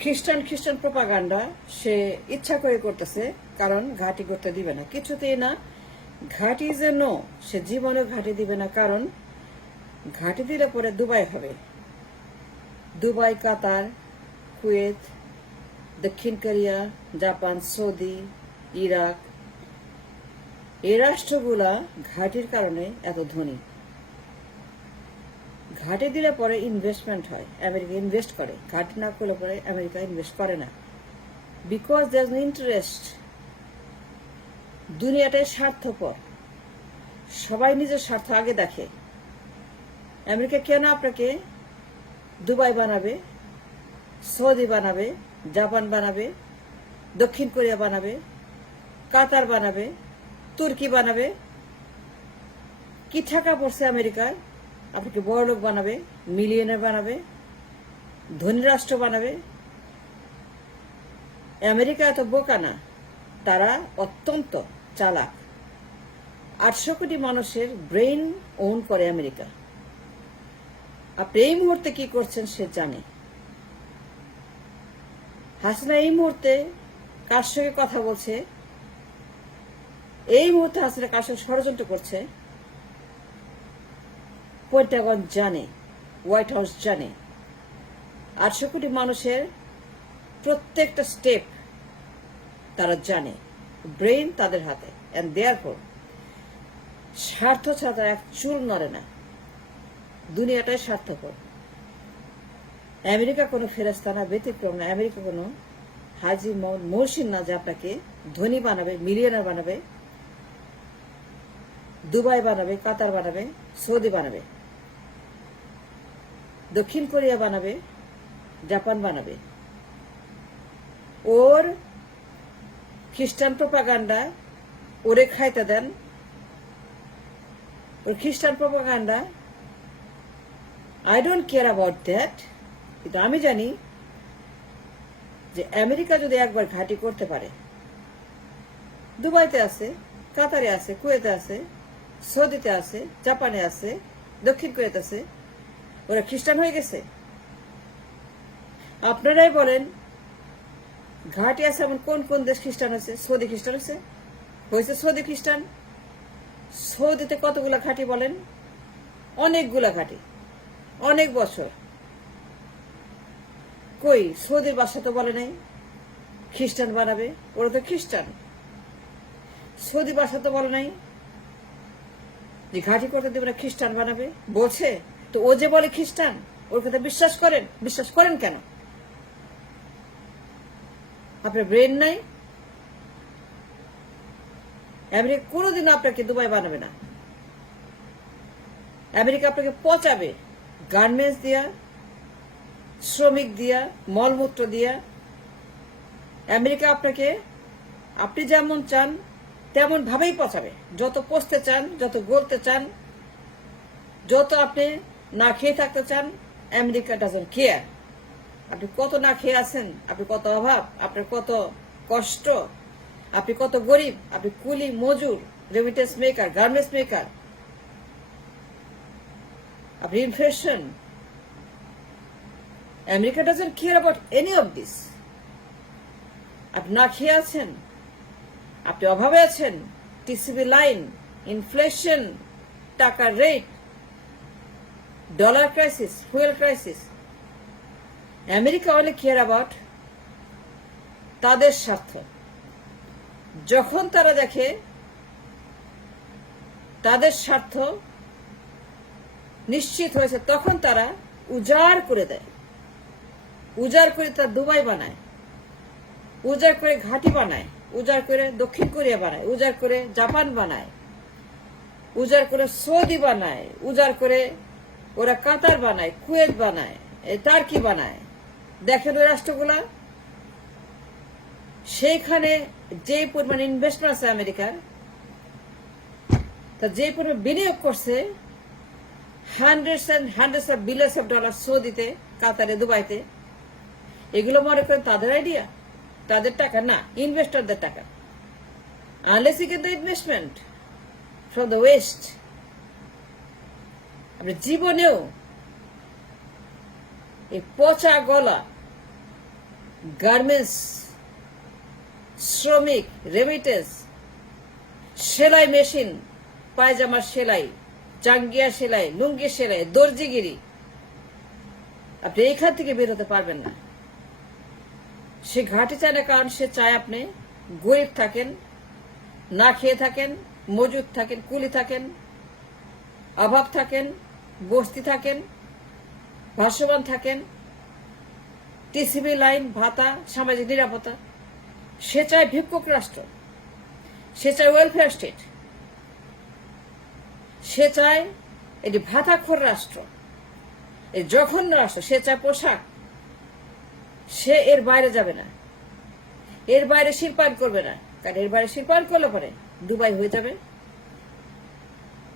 খ্রিস্টান খ্রিস্টান প্রোপাগান্ডা সে ইচ্ছা করে করতেছে, কারণ ঘাঁটি করতে দিবে না, কিছুতেই না। ঘাঁটি যে নো, সে জীবনেও ঘাঁটি দিবে না, কারণ ঘাঁটি দিলে পরে দুবাই হবে। দুবাই, কাতার, কুয়েত, দক্ষিণ কোরিয়া, জাপান, সৌদি, ইরাক, এই রাষ্ট্রগুলা ঘাঁটির কারণে এত ধনী। ঘাঁটি দিলে পরে ইনভেস্টমেন্ট হয়, আমেরিকা ইনভেস্ট করে। ঘাঁটি না করলে পরে আমেরিকা ইনভেস্ট করে না, বিকজ দেয়ার নো ইন্টারেস্ট। দুনিয়াটাই স্বার্থপর, সবাই নিজের স্বার্থ আগে দেখে। আমেরিকা কেন আপনাকে দুবাই বানাবে, সৌদি বানাবে, জাপান বানাবে, দক্ষিণ কোরিয়া বানাবে, কাতার বানাবে, তুর্কি বানাবে? কি টাকা পড়ছে আমেরিকার? আপনাকে বড় লোক বানাবে, মিলিয়নার বানাবে, ধনী রাষ্ট্র বানাবে? আমেরিকা এত বোকা না, তারা অত্যন্ত চালাক। 800 কোটি মানুষের ব্রেইন ওন করে আমেরিকা। আপনি এই মুহূর্তে কি করছেন সে জানে। হাসিনা এই মুহূর্তে কার সঙ্গে কথা বলছে, এই মুহূর্তে হাসিনা কার সঙ্গে ষড়যন্ত্র করছে, পেন্টাগন জানে, হোয়াইট হাউস জানে। 800 কোটি মানুষের প্রত্যেকটা স্টেপ তারা জানে, ব্রেইন তাদের হাতে। এন্ড দেয়ারফর স্বার্থ ছাড়া এক চুল নড়ে না, দুনিয়াটাই স্বার্থপর। আমেরিকা কোনো ফেরেস্তা না, ব্যতিক্রম না। আমেরিকা কোনো হাজি মহসিন না যে আপনাকে ধনী বানাবে, মিলিয়নার বানাবে, দুবাই বানাবে, কাতার বানাবে, সৌদি বানাবে, দক্ষিণ কোরিয়া বানাবে, জাপান বানাবে। ওর খ্রিস্টান প্রোপাগান্ডা ওরে খাইতে দেন। ওর খ্রিস্টান propaganda, I don't care about that. কিন্তু আমি জানি যে আমেরিকা যদি একবার ঘাঁটি করতে পারে, দুবাইতে আছে, কাতারে আছে, কুয়েতে আছে, সৌদিতে আছে, জাপানে আছে, দক্ষিণ কোরিয়াতে আছে, ওরা খ্রিস্টান হয়ে গেছে। আপনারাই বলেন ঘাঁটি আছে এমন কোন কোন দেশ খ্রিস্টান আছে? সৌদি খ্রিস্টান হয়েছে সৌদি খ্রিস্টান। সৌদিতে কতগুলা ঘাঁটি বলেন? অনেকগুলা ঘাঁটি, অনেক বছর। কই সৌদির বাসা তো বলে নাই খ্রিস্টান বানাবে, ওরা তো খ্রিস্টান। সৌদি বাসা তো বলে নাই যে ঘাঁটি করতে দেবে না, খ্রিস্টান বানাবে। বলছে তো, ও যে বলে খ্রিস্টান, ওর কথা বিশ্বাস করেন? বিশ্বাস করেন কেন? আপনার ব্রেন নাই? আমেরিকা কোনোদিন আপনাকে দুবাই বানাবে না। আমেরিকা আপনাকে পচাবে গার্মেন্টস দিয়া, শ্রমিক দিয়া, মলমূত্র দিয়া। আমেরিকা আপনাকে আপনি যেমন চান তেমন ভাবেই পচাবে। যত পচতে চান, যত গলতে চান, যত আপনি না খেয়ে থাকতে চান, আমেরিকা ডাজন্ট কেয়ার। আপনি কত না খেয়ে আছেন, আপনি কত অভাব, আপনার কত কষ্ট, আপনি কত গরিব, আপনি কুলি, মজুর, রেমিটেন্স মেকার, গার্মেন্টস মেকার, আপনি inflation. America doesn't care about any of this. আপনি না খেয়ে আছেন, আপনি অভাবে আছেন, টিসিবি লাইন, ইনফ্লেশন, টাকার rate, dollar crisis, fuel crisis. America only care about তাদের স্বার্থ। যখন তারা দেখে তাদের স্বার্থ নিশ্চিত হয়েছে, তখন তারা উজাড় করে দেয়। উজাড় করে তার দুবাই বানায়, উজাড় করে ঘাঁটি বানায়, উজাড় করে দক্ষিণ কোরিয়া বানায়, উজাড় করে জাপান বানায়, উজাড় করে সৌদি বানায়, উজাড় করে ওরা কাতার বানায়, কুয়েত বানায়, টার্কি বানায়। দেখেন ওই রাষ্ট্রগুলা, সেইখানে যে পরিমাণ ইনভেস্টমেন্ট আছে আমেরিকার, তা যে পরিমাণ বিনিয়োগ করছে, hundreds and hundreds of billions of dollar সৌদিতে, কাতারে, দুবাইতে। এগুলো মনে করেন তাদের আইডিয়া, তাদের টাকা না, ইনভেস্টরদের টাকা। Unless you get the investment from the west, আপনি জীবনেও এই পচা গলা গার্মেন্টস, শ্রমিক, রেমিটেন্স, সেলাই মেশিন, পায়জামার সেলাই, জাঙ্গিয়া সেলাই, লুঙ্গি সেলাই, দর্জিগিরি, আপনি এইখান থেকে বের হতে পারবেন না। সে ঘাটে চায় না, কারণ সে চায় আপনি গরিব থাকেন, না খেয়ে থাকেন, মজুদ থাকেন, কুলি থাকেন, অভাব থাকেন, বস্তি থাকেন, ভাষ্যবান থাকেন, টিসিবি লাইন, ভাতা, সামাজিক নিরাপত্তা। সে চায় ভিক্ষুক রাষ্ট্র, সে চায় ওয়েলফেয়ার স্টেট, সে চায় এটি ভাতাখোর রাষ্ট্র, এই জঘন্য রাষ্ট্র। সে চায় পোশাক, সে এর বাইরে যাবে না, এর বাইরে শিল্পায়ন করবে না, কারণ এর বাইরে শিল্পায়ন করলে পরে দুবাই হয়ে যাবে।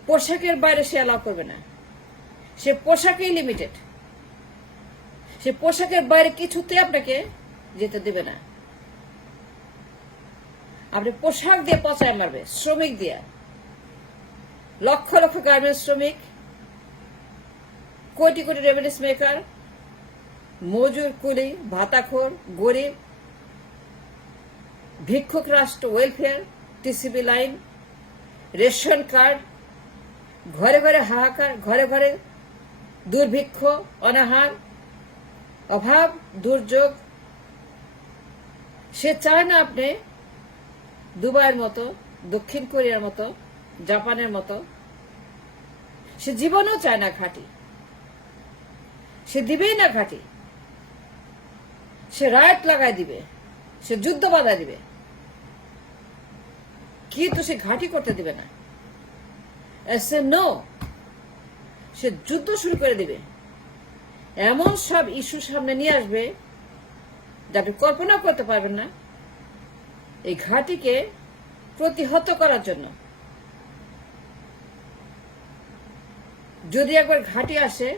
পোশাকের বাইরে সে অ্যালাউ করবে না, সে পোশাকেই লিমিটেড, সে পোশাকের বাইরে কিছুতে আপনাকে যেতে দেবে না। আপনি পোশাক দিয়ে পচায় মারবে, শ্রমিক দিয়ে, লক্ষ লক্ষ গার্মেন্টস শ্রমিক, কোটি কোটি রেমিটেন্স মেকার, মজুর, কুলি, ভাতাখোর, গরিব, ভিক্ষুক রাষ্ট্র, welfare, TCB line, ration card, ঘরে ঘরে হাহাকার, ঘরে ঘরে দুর্ভিক্ষ, অনাহার, অভাব, দুর্যোগ। সে চায় না আপনি দুবাইয়ের মতো, দক্ষিণ কোরিয়ার মতো, জাপানের মতো। সে জীবনেও চায় না ঘাঁটি, সে দিবেই না ঘাঁটি। সে রাইট লাগাই দিবে, সে যুদ্ধ বাধা দিবে, কিন্তু সে ঘাঁটি করতে দিবে না। নো, সে যুদ্ধ শুরু করে দিবে, এমন সব ইস্যু সামনে নিয়ে আসবে যা আপনি কল্পনা করতে পারবেন না। এই ঘাঁটিকে প্রতিহত করার জন্য যদি একবার ঘাঁটি আসে,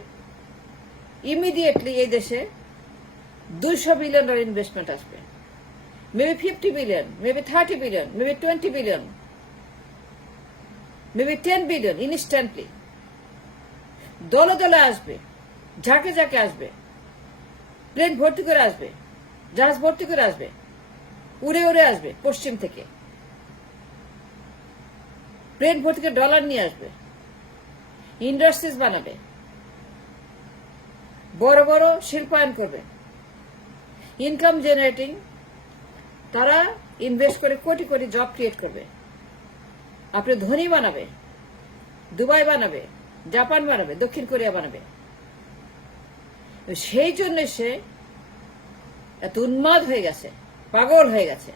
ইমিডিয়েটলি এই দেশে $200 বিলিয়ন ইনভেস্টমেন্ট আসবে, maybe 50 billion, maybe 30 billion, maybe 20 billion, maybe 10 billion instantly. দলে দলে আসবে, ঝাঁকে ঝাঁকে আসবে, প্লেন ভর্তি করে আসবে, জাহাজ ভর্তি করে আসবে, উড়ে উড়ে আসবে পশ্চিম থেকে, প্লেন ভর্তি করে ডলার নিয়ে আসবে, ইন্ডাস্ট্রিজ বানাবে, বড় বড় শিল্পায়ন করবে, ইনকাম জেনারেটিং। তারা ইনভেস্ট করে কোটি কোটি জব ক্রিয়েট করবে, আপনি ধনী বানাবে, দুবাই বানাবে, জাপান বানাবে, দক্ষিণ কোরিয়া বানাবে। সেই জন্য সে এত উন্মাদ হয়ে গেছে, পাগল হয়ে গেছে।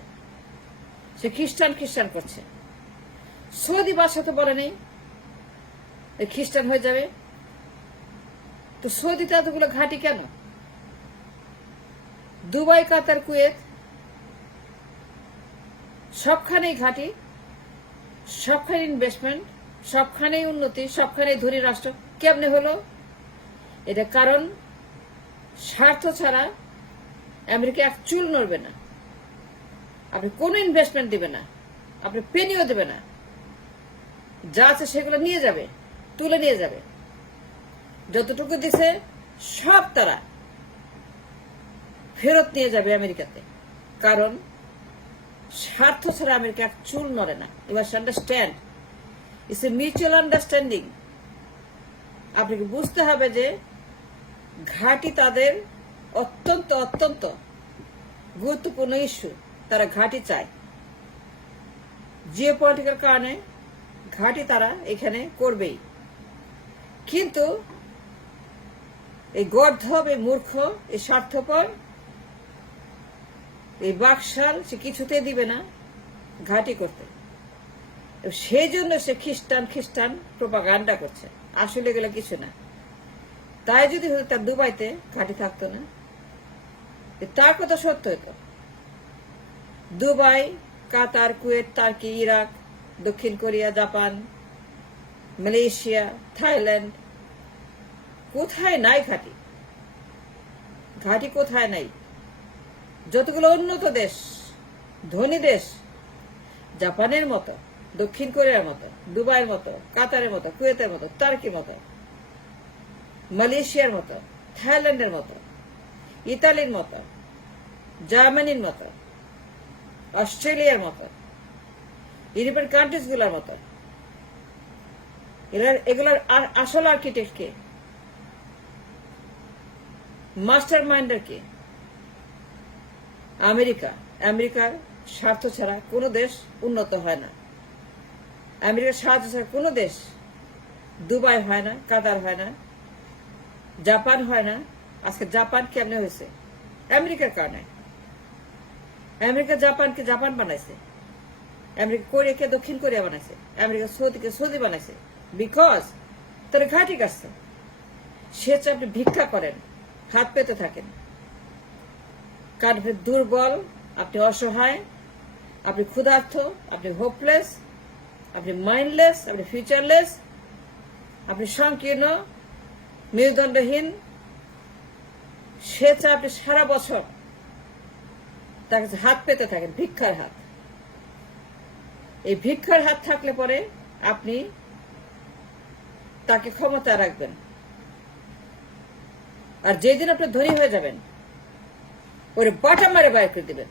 সে খ্রিস্টান খ্রিস্টান করছে। সৌদি বাদশা তো বলে নেই খ্রিস্টান হয়ে যাবে, তো সৌদিতে এতগুলো ঘাঁটি কেন? দুবাই, কাতার, কুয়েত, সবখানেই ঘাঁটি, সবখানে ইনভেস্টমেন্ট, সবখানেই উন্নতি, সবখানেই ধনী রাষ্ট্র। কেমনে হলো এটা? কারণ স্বার্থ ছাড়া আমেরিকা এক চুল নড়বে না। আপনি কোনো ইনভেস্টমেন্ট দিবে না, আপনি পেনিও দেবে না, যা আছে সেগুলো নিয়ে যাবে, তুলে নিয়ে যাবে। যতটুকু দিছে সব তারা ফেরত নিয়ে যাবে আমেরিকাতে, কারণ স্বার্থ ছাড়া আমেরিকা এক চুল নড়ে না। You must understand, it's a mutual understanding. আপনাকে বুঝতে হবে যে ঘাঁটি তাদের অত্যন্ত অত্যন্ত গুরুত্বপূর্ণ ইস্যু, তারা ঘাঁটি চায়। জিও পলিটিক্যাল কারণে ঘাঁটি তারা এখানে করবেই, কিন্তু এই গর্ধব, এই মূর্খ, এই স্বার্থপর, এই বাকশাল সে কিছুতেই দিবে না ঘাঁটি করতে। সেই জন্য সে খ্রিস্টান খ্রিস্টান প্রোপাগান্ডা করছে। আসলে এগুলো কিছু না। তাই যদি হতো তার দুবাইতে ঘাঁটি থাকতো না, তার কথা সত্য হতো। দুবাই, কাতার, কুয়েত, টার্কি, ইরাক, দক্ষিণ কোরিয়া, জাপান, মালয়েশিয়া, থাইল্যান্ড, কোথায় নাই ঘাঁটি? ঘাঁটি কোথায় নাই? যতগুলো উন্নত দেশ, ধনী দেশ, জাপানের মতো, দক্ষিণ কোরিয়ার মতো, দুবাইয়ের মতো, কাতারের মতো, কুয়েতের মতো, টার্কির মতো, মালয়েশিয়ার মতো, থাইল্যান্ডের মতো, ইতালির মতো, জার্মানির মতো, অস্ট্রেলিয়ার মতো, ইউরোপিয়ান কান্ট্রিজ গুলার মতো। এগুলোর আসল আর্কিটেক্ট কে, মাস্টার মাইন্ডার কে? আমেরিকা। আমেরিকার স্বার্থ ছাড়া কোনো দেশ উন্নত হয় না। আমেরিকার সাহায্য ছাড়া কোনো দেশ, দুবাই হয় না, কাতার হয় না, জাপান হয় না। আজকে জাপান কেমনে হয়েছে? আমেরিকার কারণে। আমেরিকা জাপানকে জাপান বানাইছে, আমেরিকা কোরিয়াকে দক্ষিণ কোরিয়া বানাইছে, আমেরিকা সৌদিকে সৌদি বানাইছে। বিকজ তারা ঘাঁটি কাটছে। সে আপনি ভিক্ষা করেন, হাত পেতে থাকেন, কারণ আপনি দুর্বল, আপনি অসহায়, আপনি ক্ষুধার্ত, আপনি হোপলেস, আপনি মাইন্ডলেস, আপনি ফিউচারলেস, আপনি সংকীর্ণ, মেরুদণ্ডহীন। সে চায় আপনি সারা বছর তার কাছে হাত পেতে থাকেন, ভিক্ষার হাত। এই ভিক্ষার হাত থাকলে পরে আপনি তাকে ক্ষমতায় রাখবেন, আর যেদিন আপনি ধনী হয়ে যাবেন ওরে বাটা মারে বাইর করে দিবেন।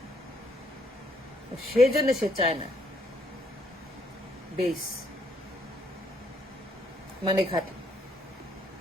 সেই জন্য সে চায় না বেস, মানে ঘাটি।